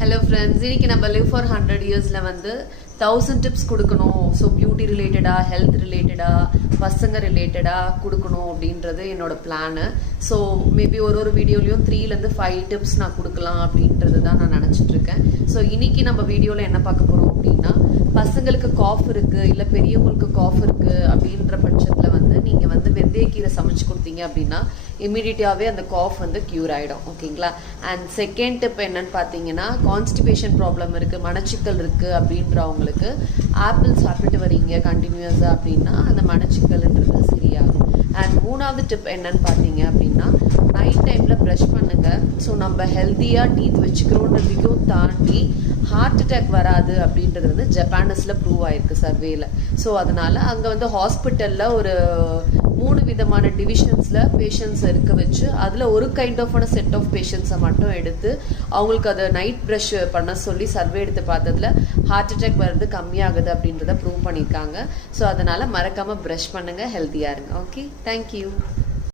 Hello friends, இன்னைக்கு நம்ம live for 100 yearsல வந்து 1000 டிப்ஸ் கொடுக்கணும். ஸோ பியூட்டி ரிலேட்டடா, ஹெல்த் ரிலேட்டடா, பசங்க ரிலேட்டடா கொடுக்கணும் அப்படின்றது என்னோட பிளானு. ஸோ மேபி ஒரு வீடியோலையும் 3லேருந்து 5 டிப்ஸ் நான் கொடுக்கலாம் அப்படின்றது தான் நான் நினச்சிட்டு இருக்கேன். ஸோ இன்னைக்கு நம்ம வீடியோவில் என்ன பார்க்க போகிறோம் அப்படின்னா, பசங்களுக்கு காஃப் இருக்குது இல்லை பெரியவங்களுக்கு காஃப் இருக்குது அப்படின்ற பட்சத்தில் வந்து நீங்கள் வந்து வெந்தயக்கீரை சமைச்சு கொடுத்தீங்க அப்படின்னா இமீடியட்டாகவே அந்த காஃப் வந்து க்யூர் ஆகிடும். ஓகேங்களா? அண்ட் செகண்ட் டிப் என்னன்னு பார்த்தீங்கன்னா, கான்ஸ்டிபேஷன் ப்ராப்ளம் இருக்குது, மனச்சிக்கல் இருக்குது அப்படின்றவங்களுக்கு ஆப்பிள் சாப்பிட்டு வரீங்க கண்டினியூஸாக அப்படின்னா அந்த மனச்சிக்கல்ன்றது சரியாகும். அண்ட் மூணாவது டிப் என்னன்னு பார்த்தீங்க அப்படின்னா, நைட் டைமில் ப்ரஷ் பண்ணுங்கள். ஸோ நம்ம ஹெல்த்தியாக டீத் வச்சுக்கிறோன்றதையும் தாண்டி ஹார்ட் அட்டாக் வராது அப்படின்றது வந்து ஜப்பானிஸில் ப்ரூவ் ஆயிருக்கு சர்வேல. ஸோ அதனால் அங்கே வந்து ஹாஸ்பிட்டலில் ஒரு 3 விதமான டிவிஷன்ஸில் பேஷண்ட்ஸ் இருக்க வச்சு அதில் ஒரு கைண்ட் ஆஃபான செட் ஆஃப் பேஷண்ட்ஸை மட்டும் எடுத்து அவங்களுக்கு அதை நைட் ப்ரஷ் பண்ண சொல்லி சர்வே எடுத்து பார்த்ததுல ஹார்ட் அட்டாக் வர்றது கம்மியாகுது அப்படின்றத ப்ரூவ் பண்ணியிருக்காங்க. ஸோ அதனால் மறக்காமல் ப்ரஷ் பண்ணுங்கள், ஹெல்த்தியாக இருங்க. Okay, thank you.